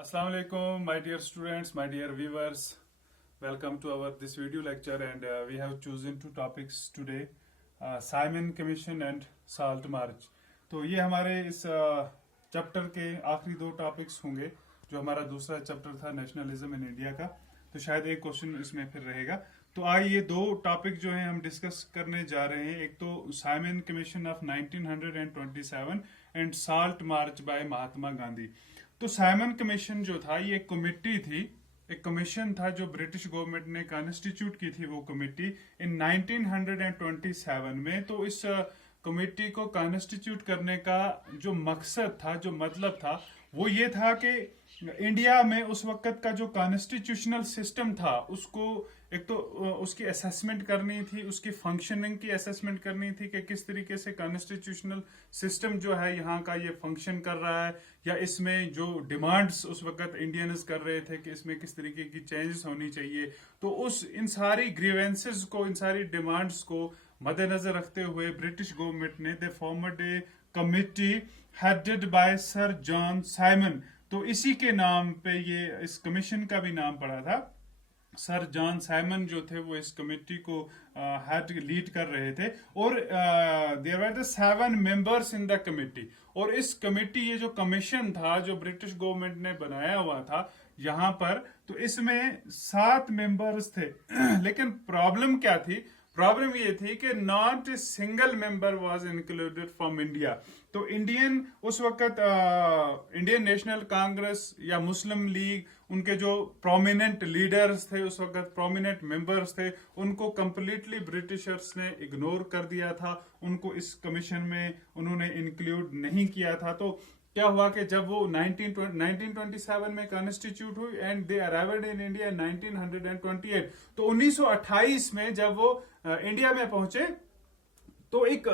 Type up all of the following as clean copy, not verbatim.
Assalamu alaikum, my dear students, my dear viewers. Welcome to our this video lecture, and we have chosen two topics today: Simon Commission and Salt March. तो ये हमारे इस chapter के आखिरी दो topics होंगे। जो हमारा दूसरा चैप्टर था नेशनलिज्म इन इंडिया का, तो शायद एक क्वेश्चन इसमें फिर रहेगा। तो आज ये दो टॉपिक जो है हम डिस्कस करने जा रहे हैं। एक तो Simon commission of 1927 and salt march by Mahatma Gandhi. तो साइमन कमीशन जो था ये एक कमेटी थी, एक कमीशन था जो ब्रिटिश गवर्नमेंट ने कॉन्स्टिट्यूट की थी वो कमेटी इन 1927 में। तो इस कमेटी को कॉन्स्टिट्यूट करने का जो मकसद था, जो मतलब था, वो ये था कि इंडिया में उस वक्त का जो कॉन्स्टिट्यूशनल सिस्टम था उसको एक तो उसकी असेसमेंट करनी थी, उसकी फंक्शनिंग की असेसमेंट करनी थी कि किस तरीके से कॉन्स्टिट्यूशनल सिस्टम जो है यहाँ का ये फंक्शन कर रहा है, या इसमें जो डिमांड्स उस वक्त इंडियंस कर रहे थे कि इसमें किस तरीके की चेंजेस होनी चाहिए। तो इन सारी ग्रीवेंसेस को, इन सारी डिमांड्स को मद्देनजर रखते हुए ब्रिटिश गवर्नमेंट ने they formed a committee headed by sir John Simon. तो इसी के नाम पे ये इस कमीशन का भी नाम पड़ा था। सर जॉन साइमन जो थे वो इस कमेटी को हेड लीड कर रहे थे, और there were the 7 members in the committee. और इस कमेटी, ये जो कमीशन था जो ब्रिटिश गवर्नमेंट ने बनाया हुआ था यहाँ पर, तो इसमें 7 मेंबर्स थे। लेकिन प्रॉब्लम क्या थी? प्रॉब्लम ये थी कि not a single member was included from India. तो इंडियन उस वक्त इंडियन नेशनल कांग्रेस या मुस्लिम लीग, उनके जो प्रोमिनेंट लीडर्स थे उस वक्त, प्रोमिनेंट मेंबर्स थे, उनको कंप्लीटली ब्रिटिशर्स ने इग्नोर कर दिया था। उनको इस कमीशन में उन्होंने इंक्लूड नहीं किया था। तो क्या हुआ कि जब वो 1927 में कॉन्स्टिट्यूट हुई and they arrived in India in 1928, तो 1928 में जब वो इंडिया में पहुंचे तो एक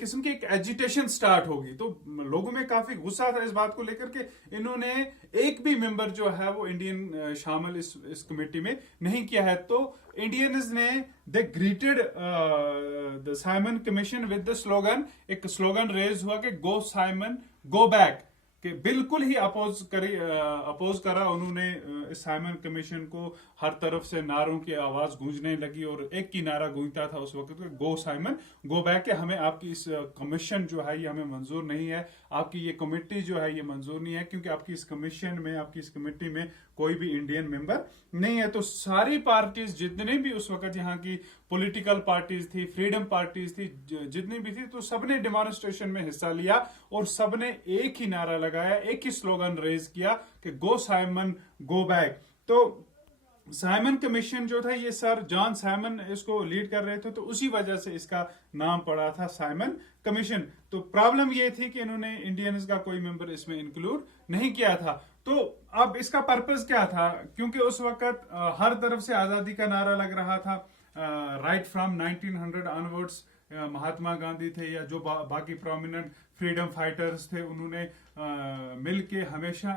किस्म की एक एजिटेशन स्टार्ट होगी। तो लोगों में काफी गुस्सा था इस बात को लेकर के इन्होंने एक भी मेंबर जो है वो इंडियन शामिल इस कमेटी में नहीं किया है। तो इंडियंस ने they greeted the Simon commission with the slogan, एक स्लोगन रेज हुआ कि गो साइमन गो बैक, कि बिल्कुल ही अपोज करा उन्होंने इस साइमन कमीशन को। हर तरफ से नारों की आवाज गूंजने लगी और एक ही नारा गूंजता था उस वक्त, गो साइमन गो बैक, कि हमें आपकी इस कमीशन जो है ये हमें मंजूर नहीं है, आपकी ये कमेटी जो है ये मंजूर नहीं है, क्योंकि आपकी इस कमीशन में, आपकी इस कमेटी में कोई भी इंडियन मेंबर नहीं है। तो सारी पार्टीज, जितने भी उस वक्त यहाँ की पॉलिटिकल पार्टीज थी, फ्रीडम पार्टीज थी, जितनी भी थी, तो सबने डेमोन्स्ट्रेशन में हिस्सा लिया और सबने एक ही नारा लगाया, एक ही स्लोगन रेज किया कि गो साइमन गो बैक। तो साइमन कमीशन जो था ये सर जॉन साइमन इसको लीड कर रहे थे, तो उसी वजह से इसका नाम पड़ा था साइमन कमीशन। तो प्रॉब्लम ये थी कि इन्होंने इंडियंस का कोई मेंबर इसमें इंक्लूड नहीं किया था। तो अब इसका पर्पस क्या था? क्योंकि उस वक्त हर तरफ से आजादी का नारा लग रहा था, right from 1900 onwards Mahatma Gandhi थे या जो बाकी प्रोमिनेंट फ्रीडम फाइटर्स थे, उन्होंने मिलके हमेशा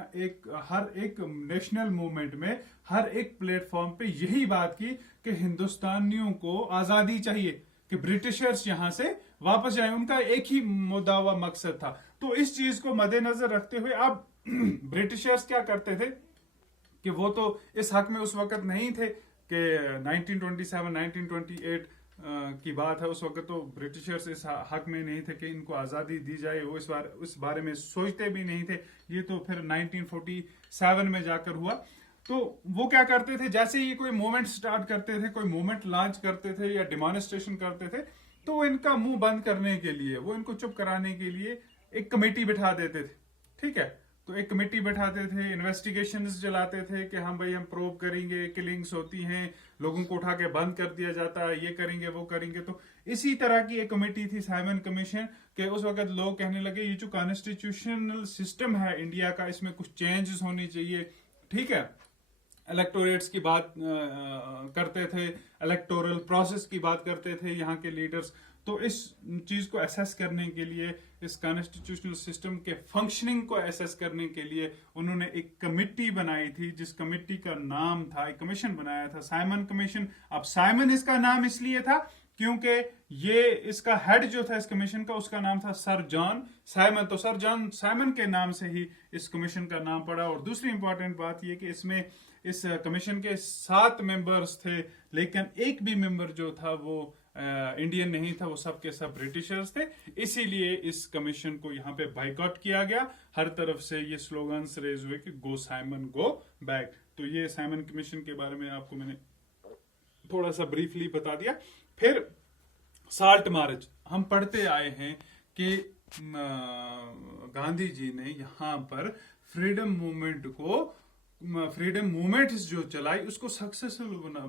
हर एक नेशनल मूवमेंट में, हर एक प्लेटफॉर्म पे यही बात की कि हिंदुस्तानियों को आजादी चाहिए, कि ब्रिटिशर्स यहां से वापस जाए। उनका एक ही मुद्दा व मकसद था। तो इस चीज को मद्देनजर रखते हुए अब ब्रिटिशर्स क्या करते थे कि वो तो इस हक में उस वक्त नहीं थे कि 1927 1928 की बात है, उस वक्त तो ब्रिटिशर्स इस हक में नहीं थे कि इनको आजादी दी जाए, वो इस बारे में सोचते भी नहीं थे। ये तो फिर 1947 में जाकर हुआ। तो वो क्या करते थे, जैसे ही कोई मूवमेंट स्टार्ट करते थे, कोई मूवमेंट लॉन्च करते थे या डिमॉन्स्ट्रेशन करते थे, तो वो इनका मुंह बंद करने के लिए, वो इनको चुप कराने के लिए एक कमेटी बिठा देते थे। ठीक है, तो एक कमेटी बैठाते थे, इन्वेस्टिगेशंस चलाते थे कि हम भाई हम प्रोब करेंगे, किलिंग्स होती हैं, लोगों को उठा के बंद कर दिया जाता है, ये करेंगे वो करेंगे। तो इसी तरह की एक कमेटी थी साइमन कमीशन, के उस वक्त लोग कहने लगे ये जो कॉन्स्टिट्यूशनल सिस्टम है इंडिया का, इसमें कुछ चेंजेस होनी चाहिए। ठीक है, इलेक्टोरेट्स की बात करते थे, इलेक्टोरल प्रोसेस की बात करते थे यहाँ के लीडर्स। तो इस चीज को असेस करने के लिए, इस कॉन्स्टिट्यूशनल सिस्टम के फंक्शनिंग को असेस करने के लिए उन्होंने एक कमेटी बनाई थी, जिस कमेटी का नाम था, एक कमीशन बनाया था साइमन कमीशन। अब साइमन इसका नाम इसलिए था क्योंकि ये इसका हेड जो था इस कमीशन का, उसका नाम था सर जॉन साइमन। तो सर जॉन साइमन के नाम से ही इस कमीशन का नाम पड़ा। और दूसरी इंपॉर्टेंट बात ये कि इसमें इस कमीशन के 7 मेंबर्स थे, लेकिन एक भी मेंबर जो था वो इंडियन नहीं था, वो सब के सब ब्रिटिशर्स थे। इसीलिए इस कमीशन को यहाँ पे बाइकआउट किया गया। हर तरफ से ये स्लोगन्स रेज हुए कि गो साइमन गो बैक। तो ये साइमन कमीशन के बारे में आपको मैंने थोड़ा सा ब्रीफली बता दिया। फिर साल्ट मार्च हम पढ़ते आए हैं कि गांधी जी ने यहाँ पर फ्रीडम मूवमेंट जो चलाई उसको सक्सेसफुल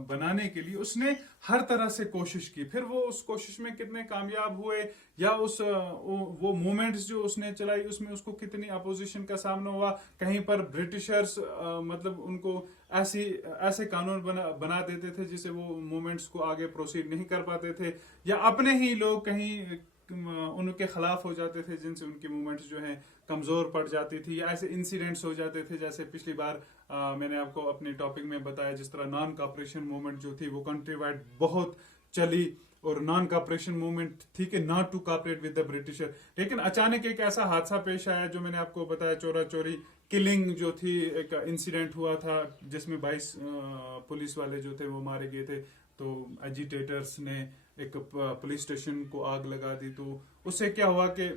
बनाने के लिए उसने हर तरह से कोशिश की। फिर वो उस कोशिश में कितने कामयाब हुए, या वो मूवमेंट्स जो उसने चलाई उसमें उसको कितनी अपोजिशन का सामना हुआ। कहीं पर ब्रिटिशर्स मतलब उनको ऐसे कानून बना देते थे जिससे वो मूवमेंट्स को आगे प्रोसीड नहीं कर पाते थे, या अपने ही लोग कहीं उनके खिलाफ हो जाते थे जिनसे उनकी मूवमेंट्स जो है कमजोर पड़ जाती थी, या ऐसे इंसिडेंट्स हो जाते थे जैसे पिछली बार मैंने आपको अपने टॉपिक में बताया, जिस तरह नॉन कॉपरेशन मूवमेंट जो थी वो कंट्री वाइड बहुत चली। और नॉन कॉपरेशन मूवमेंट थी कि not to cooperate with the Britisher. लेकिन अचानक एक ऐसा हादसा पेश आया जो मैंने आपको बताया, चोरा चोरी किलिंग जो थी, एक इंसिडेंट हुआ था जिसमें 22 पुलिस वाले जो थे वो मारे गए थे। तो एजिटेटर्स ने एक पुलिस स्टेशन को आग लगा दी। तो उससे क्या हुआ कि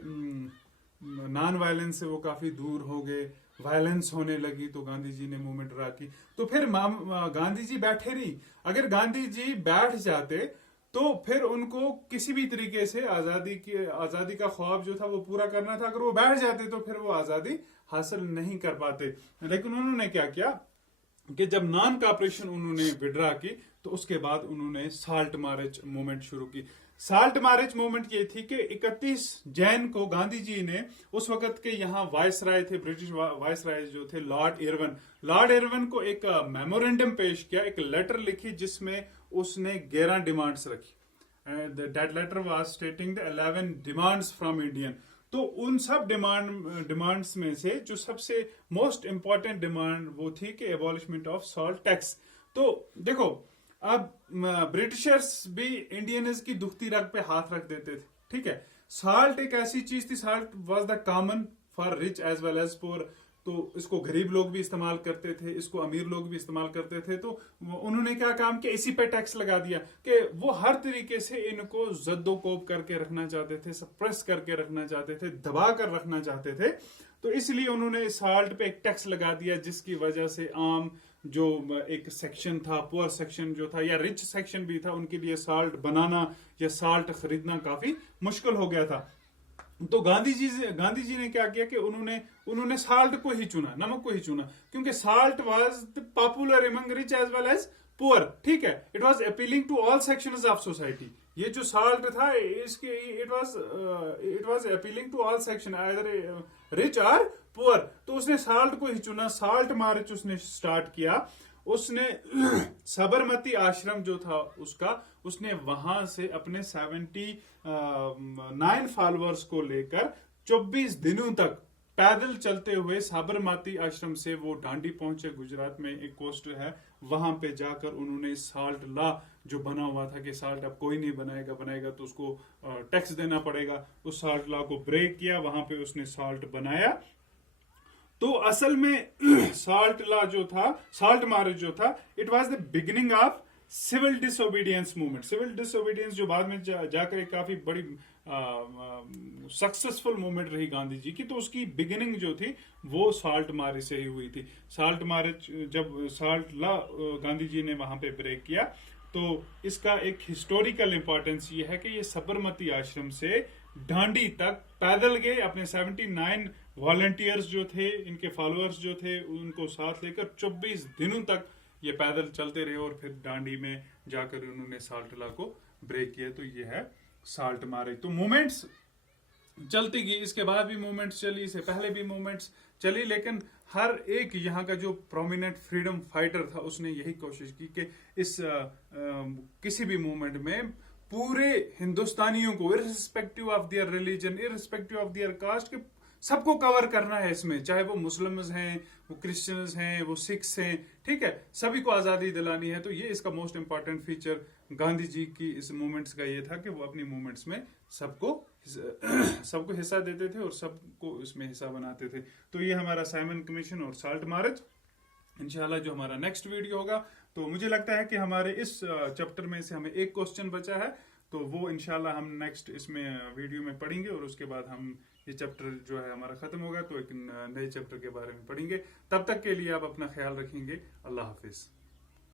नॉन वायलेंस से वो काफी दूर हो गए, वायलेंस होने लगी। तो गांधी जी ने मूवमेंट रखी। तो फिर गांधी जी बैठे नहीं। अगर गांधी जी बैठ जाते तो फिर उनको किसी भी तरीके से आजादी का ख्वाब जो था वो पूरा करना था। अगर वो बैठ जाते तो फिर वो आजादी हासिल नहीं कर पाते। लेकिन उन्होंने क्या किया कि जब नॉन कॉपरेशन उन्होंने विड्रा की तो उसके बाद उन्होंने साल्ट मार्च मूवमेंट शुरू की। साल्ट मार्च मूवमेंट ये थी कि 31 जैन को गांधी जी ने, उस वक्त के यहाँ वायसराय थे, ब्रिटिश वायसराय जो थे लॉर्ड इरविन को एक मेमोरेंडम पेश किया, एक लेटर लिखी जिसमें उसने 11 डिमांड्स रखी। That letter was stating the 11 demands from Indian. तो उन सब डिमांड्स में से जो सबसे मोस्ट इंपॉर्टेंट डिमांड वो थी कि एबॉलिशमेंट ऑफ सॉल्ट टैक्स। तो देखो, अब ब्रिटिशर्स भी इंडियंस की दुखती रग पे हाथ रख देते थे, ठीक है। साल्ट एक ऐसी चीज थी, salt was the common for rich as well as poor. तो इसको गरीब लोग भी इस्तेमाल करते थे, इसको अमीर लोग भी इस्तेमाल करते थे। तो उन्होंने क्या काम किया, इसी पे टैक्स लगा दिया कि वो हर तरीके से इनको जद्दोकोब करके रखना चाहते थे, सप्रेस करके रखना चाहते थे, दबा कर रखना चाहते थे। तो इसलिए उन्होंने साल्ट पे एक टैक्स लगा दिया, जिसकी वजह से आम जो एक सेक्शन था, पुअर सेक्शन जो था या रिच सेक्शन भी था, उनके लिए साल्ट बनाना या साल्ट खरीदना काफी मुश्किल हो गया था। तो गांधी जी ने क्या किया कि उन्होंने साल्ट को ही चुना, नमक को ही चुना, क्योंकि salt was popular among rich as well as poor, ठीक है। It was appealing to all sections of society. ये जो साल्ट था इसके it was appealing to all section, either rich और पुअर। तो उसने साल्ट को ही चुना। साल्ट मार्च उसने स्टार्ट किया। उसने साबरमती आश्रम जो था उसने वहां से अपने 79 फॉलोअर्स को लेकर 24 दिनों तक पैदल चलते हुए साबरमती आश्रम से वो डांडी पहुंचे। गुजरात में एक कोस्ट है, वहां पे जाकर उन्होंने साल्ट लॉ जो बना हुआ था कि साल्ट अब कोई नहीं बनाएगा तो उसको टैक्स देना पड़ेगा, उस साल्ट लॉ को ब्रेक किया। वहां पे उसने साल्ट बनाया। तो असल में साल्ट लॉ जो था, साल्ट मार्च जो था, it was the beginning of civil disobedience movement. Civil disobedience जो बाद में जाकर एक काफी बड़ी सक्सेसफुल मूवमेंट रही गांधी जी की। तो उसकी बिगिनिंग जो थी वो साल्ट मार्च से ही हुई थी। साल्ट मार्च, जब साल्ट लॉ गांधी जी ने वहां पे ब्रेक किया, तो इसका एक हिस्टोरिकल इंपॉर्टेंस ये है कि ये साबरमती आश्रम से डांडी तक पैदल गए। अपने 79 वॉलंटियर्स जो थे, इनके फॉलोअर्स जो थे, उनको साथ लेकर 24 दिनों तक ये पैदल चलते रहे और फिर डांडी में जाकर उन्होंने साल्ट लॉ को ब्रेक किया। तो ये है साल्ट मार्च। तो मूवमेंट्स चलती गई, इसके बाद भी मूवमेंट्स चली, इससे पहले भी मूवमेंट्स चली, लेकिन हर एक यहाँ का जो प्रोमिनेंट फ्रीडम फाइटर था उसने यही कोशिश की कि इस किसी भी मूवमेंट में पूरे हिंदुस्तानियों को, irrespective of their religion, irrespective of their caste, के सबको कवर करना है इसमें, चाहे वो मुस्लिम्स हैं, वो क्रिश्चियंस हैं, वो सिख्स हैं, ठीक है, सभी को आजादी दिलानी है। तो ये इसका most important feature Gandhi ji की इस मूवमेंट्स का ये था कि वो अपनी मूवमेंट्स में सबको सबको हिस्सा देते थे और सबको इसमें हिस्सा बनाते थे। तो ये हमारा साइमन कमीशन और साल्ट मार्च। इंशाल्लाह जो हमारा नेक्स्ट वीडियो होगा, तो मुझे लगता है कि हमारे इस चैप्टर में से हमें एक क्वेश्चन बचा है, तो वो इंशाल्लाह हम नेक्स्ट इसमें वीडियो में पढ़ेंगे और उसके बाद हम ये चैप्टर जो है हमारा खत्म होगा तो एक नए चैप्टर के बारे में पढ़ेंगे। तब तक के लिए आप अपना ख्याल रखेंगे। अल्लाह हाफिज।